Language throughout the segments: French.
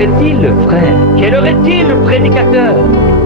heure est-il, frère? Quelle heure est-il, prédicateur?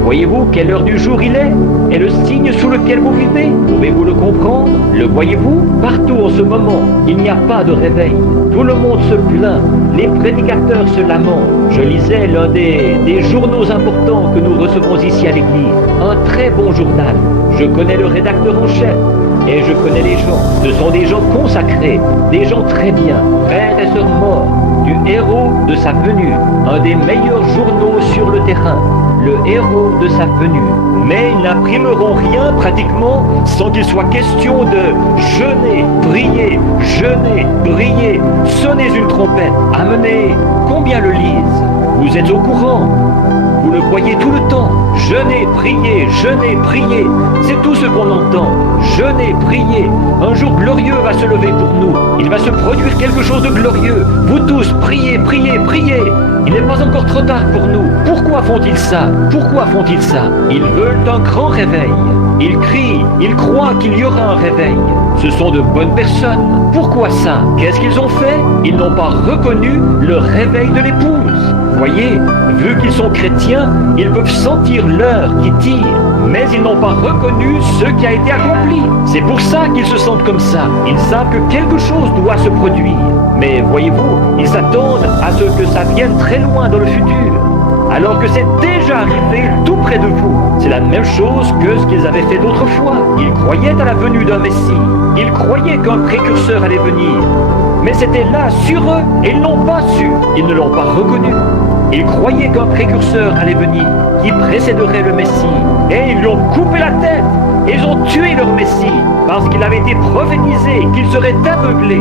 Voyez-vous quelle heure du jour il est? Et le signe sous lequel vous vivez? Pouvez-vous le comprendre? Le voyez-vous? Partout en ce moment, il n'y a pas de réveil. Tout le monde se plaint. Les prédicateurs se lamentent. Je lisais l'un des journaux importants que nous recevons ici à l'église. Un très bon journal. Je connais le rédacteur en chef. Et je connais les gens. Ce sont des gens consacrés, des gens très bien, frères et sœurs morts, du héros de sa venue, un des meilleurs journaux sur le terrain, le héros de sa venue. Mais ils n'imprimeront rien pratiquement sans qu'il soit question de jeûner, prier, jeûner, briller, sonner une trompette, amener. Combien le lisent? Vous êtes au courant? Vous le voyez tout le temps. Jeûner, prier, c'est tout ce qu'on entend. Jeûner, prier. Un jour glorieux va se lever pour nous. Il va se produire quelque chose de glorieux. Vous tous, priez, priez, priez. Il n'est pas encore trop tard pour nous. Pourquoi font-ils ça? Pourquoi font-ils ça? Ils veulent un grand réveil. Ils crient, ils croient qu'il y aura un réveil. Ce sont de bonnes personnes. Pourquoi ça? Qu'est-ce qu'ils ont fait? Ils n'ont pas reconnu le réveil de l'épouse. Voyez, vu qu'ils sont chrétiens, ils peuvent sentir l'heure qui tire, mais ils n'ont pas reconnu ce qui a été accompli. C'est pour ça qu'ils se sentent comme ça. Ils savent que quelque chose doit se produire. Mais voyez-vous, ils s'attendent à ce que ça vienne très loin dans le futur, alors que c'est déjà arrivé tout près de vous. C'est la même chose que ce qu'ils avaient fait d'autrefois. Ils croyaient à la venue d'un Messie. Ils croyaient qu'un précurseur allait venir. Mais c'était là, sur eux, et ils ne l'ont pas su. Ils ne l'ont pas reconnu. Ils croyaient qu'un précurseur allait venir, qui précéderait le Messie. Et ils lui ont coupé la tête. Et ils ont tué leur Messie, parce qu'il avait été prophétisé qu'il serait aveuglé.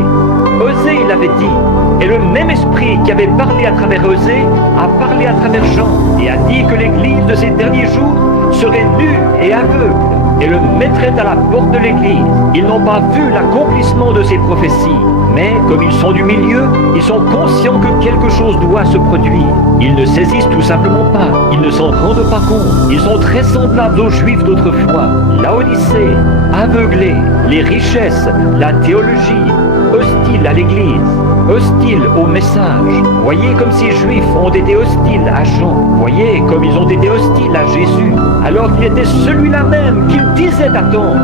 Osée l'avait dit. Et le même esprit qui avait parlé à travers Osée a parlé à travers Jean et a dit que l'Église de ces derniers jours serait nue et aveugle et le mettrait à la porte de l'Église. Ils n'ont pas vu l'accomplissement de ces prophéties, mais comme ils sont du milieu, ils sont conscients que quelque chose doit se produire. Ils ne saisissent tout simplement pas, ils ne s'en rendent pas compte. Ils sont très semblables aux Juifs d'autrefois. Laodicée, aveuglés, les richesses, la théologie, hostiles à l'Église, hostiles au message. Voyez comme ces Juifs ont été hostiles à Jean. Voyez comme ils ont été hostiles à Jésus, alors qu'il était celui-là même qu'ils disaient attendre.